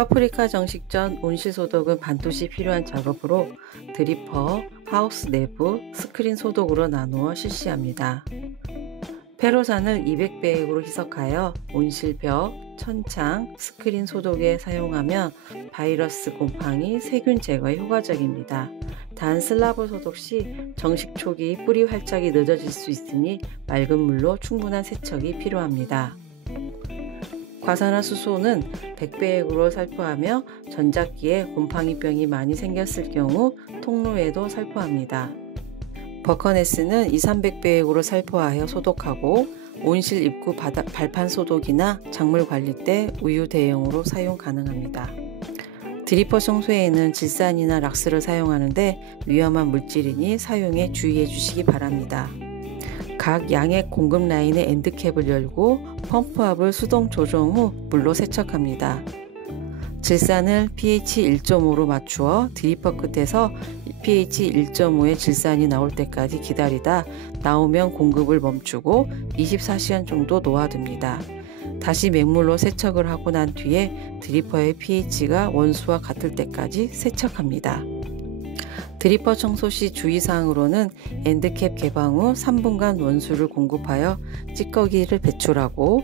파프리카 정식 전 온실 소독은 반드시 필요한 작업으로 드리퍼, 하우스 내부, 스크린 소독으로 나누어 실시합니다. 페로산을 200배액으로 희석하여 온실벽, 천창, 스크린 소독에 사용하면 바이러스, 곰팡이, 세균 제거에 효과적입니다. 단 슬라브 소독 시 정식 초기 뿌리 활착이 늦어질 수 있으니 맑은 물로 충분한 세척이 필요합니다. 과산화수소는 100배액으로 살포하며 전작기에 곰팡이병이 많이 생겼을 경우 통로에도 살포합니다. 버커네스는 200~300배액으로 살포하여 소독하고 온실 입구 발판 소독이나 작물 관리 때 우유 대용으로 사용 가능합니다. 드리퍼 청소에는 질산이나 락스를 사용하는데 위험한 물질이니 사용에 주의해 주시기 바랍니다. 각 양액 공급 라인의 엔드캡을 열고 펌프압을 수동 조정 후 물로 세척합니다. 질산을 pH 1.5로 맞추어 드리퍼 끝에서 pH 1.5의 질산이 나올 때까지 기다리다 나오면 공급을 멈추고 24시간 정도 놓아둡니다. 다시 맹물로 세척을 하고 난 뒤에 드리퍼의 pH가 원수와 같을 때까지 세척합니다. 드리퍼 청소 시 주의사항으로는 엔드캡 개방 후 3분간 원수를 공급하여 찌꺼기를 배출하고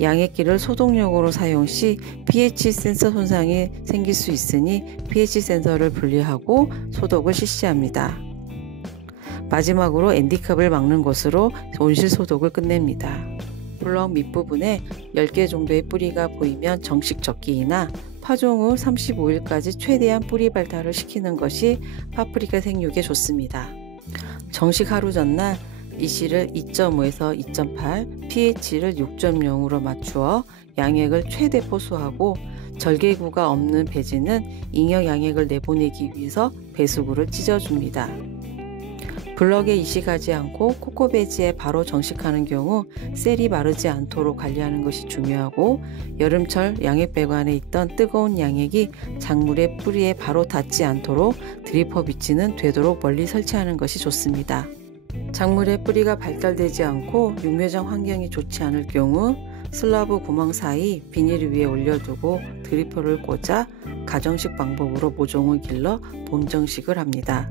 양액기를 소독용으로 사용 시 pH 센서 손상이 생길 수 있으니 pH 센서를 분리하고 소독을 실시합니다. 마지막으로 엔드캡을 막는 것으로 온실 소독을 끝냅니다. 블럭 밑부분에 10개 정도의 뿌리가 보이면 정식 적기이나 파종 후 35일까지 최대한 뿌리 발달을 시키는 것이 파프리카 생육에 좋습니다. 정식 하루 전날 이시를 2.5에서 2.8, pH를 6.0으로 맞추어 양액을 최대 포수하고 절개구가 없는 배지는 잉여 양액을 내보내기 위해서 배수구를 찢어줍니다. 블럭에 이식하지 않고 코코 배지에 바로 정식하는 경우 셀이 마르지 않도록 관리하는 것이 중요하고 여름철 양액 배관에 있던 뜨거운 양액이 작물의 뿌리에 바로 닿지 않도록 드리퍼 위치는 되도록 멀리 설치하는 것이 좋습니다. 작물의 뿌리가 발달되지 않고 육묘장 환경이 좋지 않을 경우 슬라브 구멍 사이 비닐 위에 올려두고 드리퍼를 꽂아 가정식 방법으로 모종을 길러 본정식을 합니다.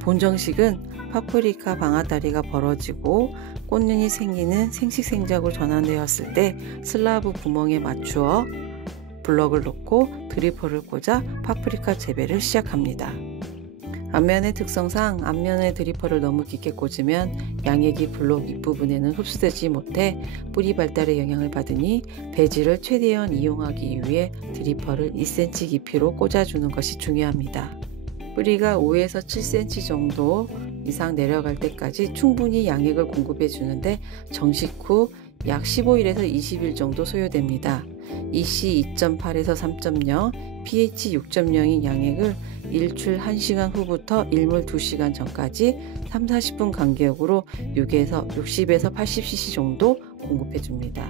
본정식은 파프리카 방아다리가 벌어지고 꽃눈이 생기는 생식생장으로 전환되었을 때 슬라브 구멍에 맞추어 블럭을 놓고 드리퍼를 꽂아 파프리카 재배를 시작합니다. 앞면의 특성상 앞면의 드리퍼를 너무 깊게 꽂으면 양액이 블록 윗부분에는 흡수되지 못해 뿌리 발달에 영향을 받으니 배지를 최대한 이용하기 위해 드리퍼를 2cm 깊이로 꽂아주는 것이 중요합니다. 뿌리가 5에서 7cm 정도 이상 내려갈 때까지 충분히 양액을 공급해 주는데 정식 후 약 15일에서 20일 정도 소요됩니다. 이시 2.8에서 3.0, pH 6.0인 양액을 일출 1시간 후부터 일몰 2시간 전까지 3~40분 간격으로 60에서 80cc 정도 공급해 줍니다.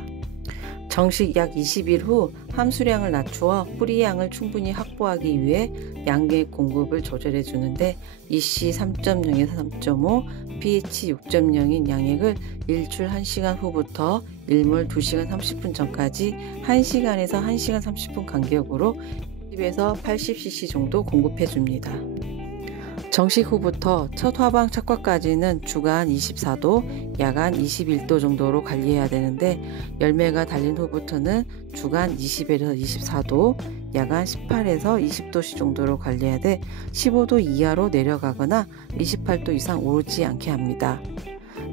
정식 약 20일 후 함수량을 낮추어 뿌리 양을 충분히 확보하기 위해 양액 공급을 조절해 주는데 이시 3.0에서 3.5, pH 6.0인 양액을 일출 1시간 후부터 일몰 2시간 30분 전까지 1시간에서 1시간 30분 간격으로 10에서 80cc 정도 공급해 줍니다. 정식 후부터 첫 화방 착과까지는 주간 24도, 야간 21도 정도로 관리해야 되는데 열매가 달린 후부터는 주간 21에서 24도, 야간 18에서 20도씨 정도로 관리해야 돼 15도 이하로 내려가거나 28도 이상 오르지 않게 합니다.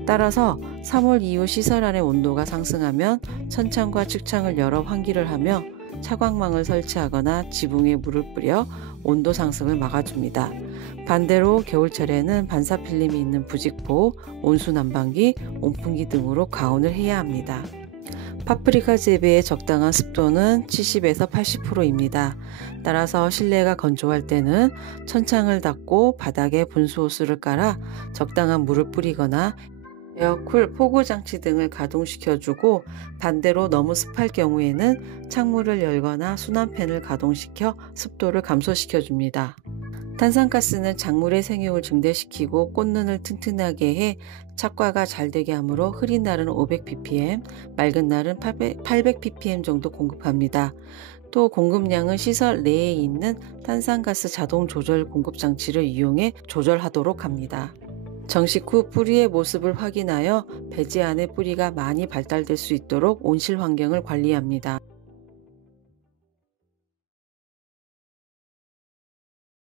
따라서 3월 이후 시설 안의 온도가 상승하면 천창과 측창을 열어 환기를 하며 차광망을 설치하거나 지붕에 물을 뿌려 온도 상승을 막아줍니다. 반대로 겨울철에는 반사필름이 있는 부직포, 온수난방기, 온풍기 등으로 가온을 해야 합니다. 파프리카 재배의 적당한 습도는 70에서 80%입니다. 따라서 실내가 건조할 때는 천창을 닫고 바닥에 분수호스를 깔아 적당한 물을 뿌리거나 에어쿨, 포구장치 등을 가동시켜주고 반대로 너무 습할 경우에는 창문을 열거나 수납팬을 가동시켜 습도를 감소시켜줍니다. 탄산가스는 작물의 생육을 증대시키고 꽃눈을 튼튼하게 해 착과가 잘 되게 하므로 흐린 날은 500ppm, 맑은 날은 800ppm 정도 공급합니다. 또 공급량은 시설 내에 있는 탄산가스 자동 조절 공급 장치를 이용해 조절하도록 합니다. 정식 후 뿌리의 모습을 확인하여 배지 안에 뿌리가 많이 발달될 수 있도록 온실 환경을 관리합니다.